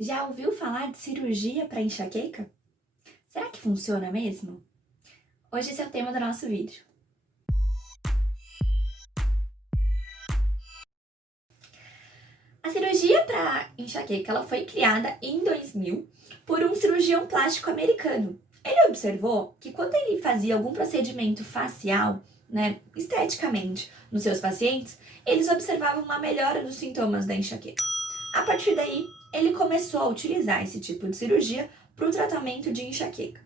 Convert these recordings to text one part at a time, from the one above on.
Já ouviu falar de cirurgia para enxaqueca? Será que funciona mesmo? Hoje esse é o tema do nosso vídeo. A cirurgia para enxaqueca ela foi criada em 2000 por um cirurgião plástico americano. Ele observou que quando ele fazia algum procedimento facial, esteticamente, nos seus pacientes, eles observavam uma melhora dos sintomas da enxaqueca. A partir daí, ele começou a utilizar esse tipo de cirurgia para o tratamento de enxaqueca.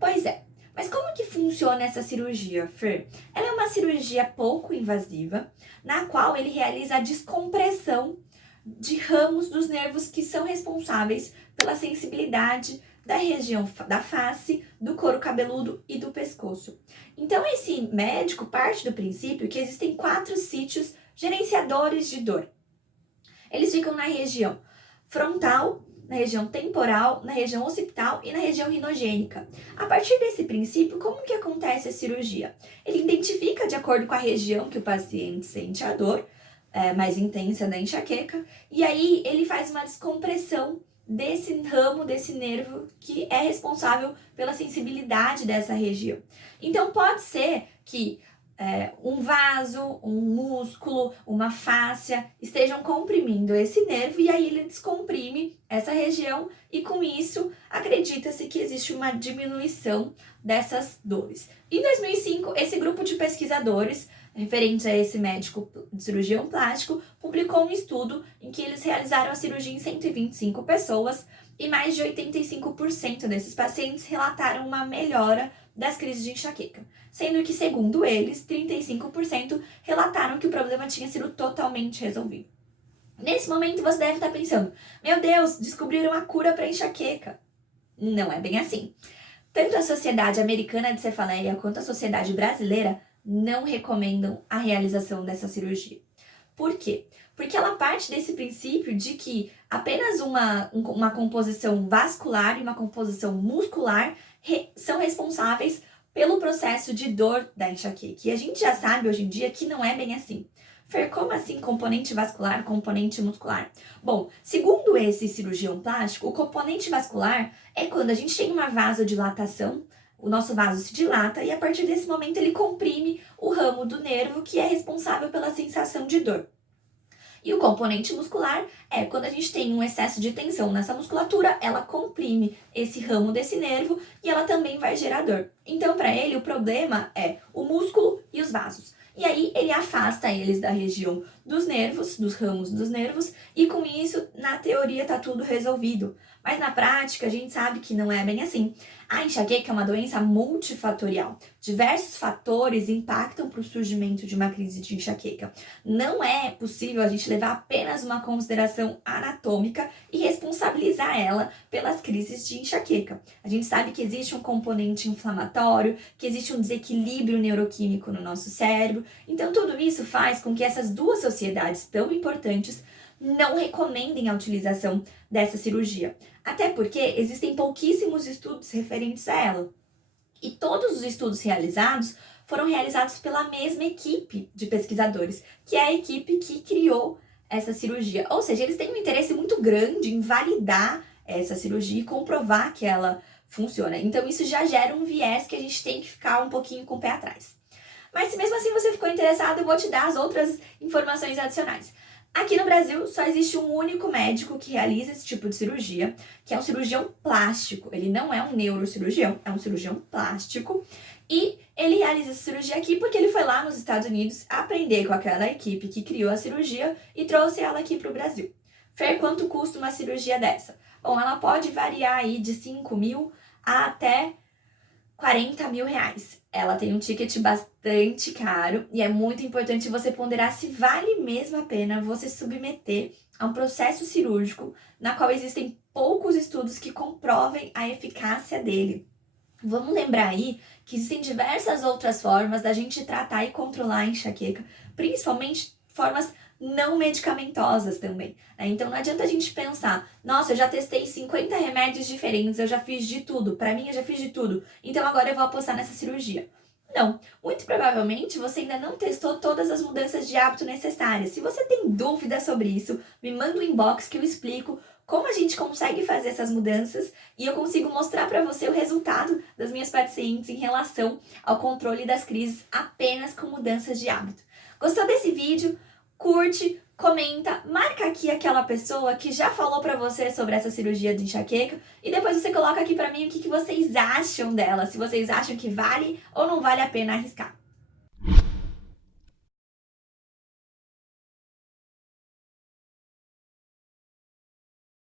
Pois é, mas como que funciona essa cirurgia, Fer? Ela é uma cirurgia pouco invasiva, na qual ele realiza a descompressão de ramos dos nervos que são responsáveis pela sensibilidade da região da face, do couro cabeludo e do pescoço. Então, esse médico parte do princípio que existem 4 sítios gerenciadores de dor. Eles ficam na região frontal, na região temporal, na região occipital e na região rinogênica. A partir desse princípio, como que acontece a cirurgia? Ele identifica de acordo com a região que o paciente sente a dor mais intensa da enxaqueca, e aí ele faz uma descompressão desse ramo, desse nervo que é responsável pela sensibilidade dessa região. Então pode ser que um vaso, um músculo, uma fáscia estejam comprimindo esse nervo e aí ele descomprime essa região e com isso acredita-se que existe uma diminuição dessas dores. Em 2005, esse grupo de pesquisadores referente a esse médico cirurgião plástico publicou um estudo em que eles realizaram a cirurgia em 125 pessoas e mais de 85% desses pacientes relataram uma melhora das crises de enxaqueca, sendo que, segundo eles, 35% relataram que o problema tinha sido totalmente resolvido. Nesse momento você deve estar pensando, meu Deus, descobriram a cura para enxaqueca. Não é bem assim. Tanto a Sociedade Americana de Cefaleia quanto a Sociedade Brasileira não recomendam a realização dessa cirurgia. Por quê? Porque ela parte desse princípio de que apenas uma composição vascular e uma composição muscular são responsáveis pelo processo de dor da enxaqueca. E a gente já sabe hoje em dia que não é bem assim. Fer, como assim componente vascular, componente muscular? Bom, segundo esse cirurgião plástico, o componente vascular é quando a gente tem uma vasodilatação, o nosso vaso se dilata e a partir desse momento ele comprime o ramo do nervo que é responsável pela sensação de dor. E o componente muscular é quando a gente tem um excesso de tensão nessa musculatura, ela comprime esse ramo desse nervo e ela também vai gerar dor. Então, para ele, o problema é o músculo e os vasos. E aí, ele afasta eles da região dos nervos, dos ramos dos nervos, e com isso, na teoria, tá tudo resolvido. Mas na prática, a gente sabe que não é bem assim. A enxaqueca é uma doença multifatorial. Diversos fatores impactam para o surgimento de uma crise de enxaqueca. Não é possível a gente levar apenas uma consideração anatômica e responsabilizar ela pelas crises de enxaqueca. A gente sabe que existe um componente inflamatório, que existe um desequilíbrio neuroquímico no nosso cérebro. Então, tudo isso faz com que essas duas sociedades tão importantes não recomendem a utilização dessa cirurgia. Até porque existem pouquíssimos estudos referentes a ela. E todos os estudos realizados foram realizados pela mesma equipe de pesquisadores, que é a equipe que criou essa cirurgia. Ou seja, eles têm um interesse muito grande em validar essa cirurgia e comprovar que ela funciona. Então isso já gera um viés que a gente tem que ficar um pouquinho com o pé atrás. Mas se mesmo assim você ficou interessado, eu vou te dar as outras informações adicionais. Aqui no Brasil, só existe um único médico que realiza esse tipo de cirurgia, que é um cirurgião plástico. Ele não é um neurocirurgião, é um cirurgião plástico. E ele realiza essa cirurgia aqui porque ele foi lá nos Estados Unidos aprender com aquela equipe que criou a cirurgia e trouxe ela aqui para o Brasil. Fer, quanto custa uma cirurgia dessa? Bom, ela pode variar aí de 5 mil a até 40 mil reais. Ela tem um ticket bastante caro e é muito importante você ponderar se vale mesmo a pena você submeter a um processo cirúrgico na qual existem poucos estudos que comprovem a eficácia dele. Vamos lembrar aí que existem diversas outras formas da gente tratar e controlar a enxaqueca, principalmente formas não medicamentosas também. Então não adianta a gente pensar, nossa, eu já testei 50 remédios diferentes, eu já fiz de tudo, pra mim eu já fiz de tudo, então agora eu vou apostar nessa cirurgia. Não, muito provavelmente você ainda não testou todas as mudanças de hábito necessárias. Se você tem dúvidas sobre isso, me manda um inbox que eu explico como a gente consegue fazer essas mudanças e eu consigo mostrar para você o resultado das minhas pacientes em relação ao controle das crises apenas com mudanças de hábito. Gostou desse vídeo? Curte, comenta, marca aqui aquela pessoa que já falou pra você sobre essa cirurgia de enxaqueca e depois você coloca aqui pra mim o que vocês acham dela, se vocês acham que vale ou não vale a pena arriscar.